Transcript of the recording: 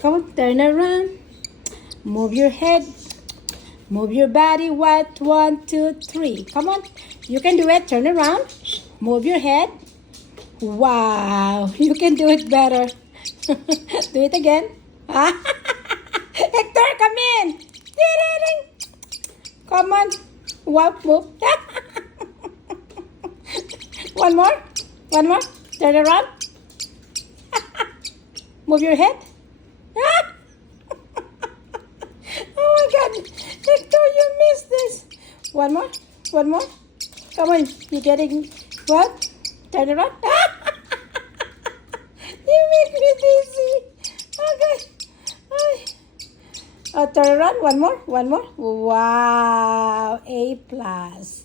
Come on, turn around. Move your head. Move your body. What? 1, 2, 3. Come on. You can do it. Turn around. Move your head. Wow. You can do it better. Do it again. Hector, come in. Come on. Wow, move. One more. One more. Turn around. Move your head. Oh my God. Hector, you missed this. One more. One more. Come on. You're getting what? Turn around. You make me dizzy. Okay. Oh, turn around. One more. One more. Wow. A plus.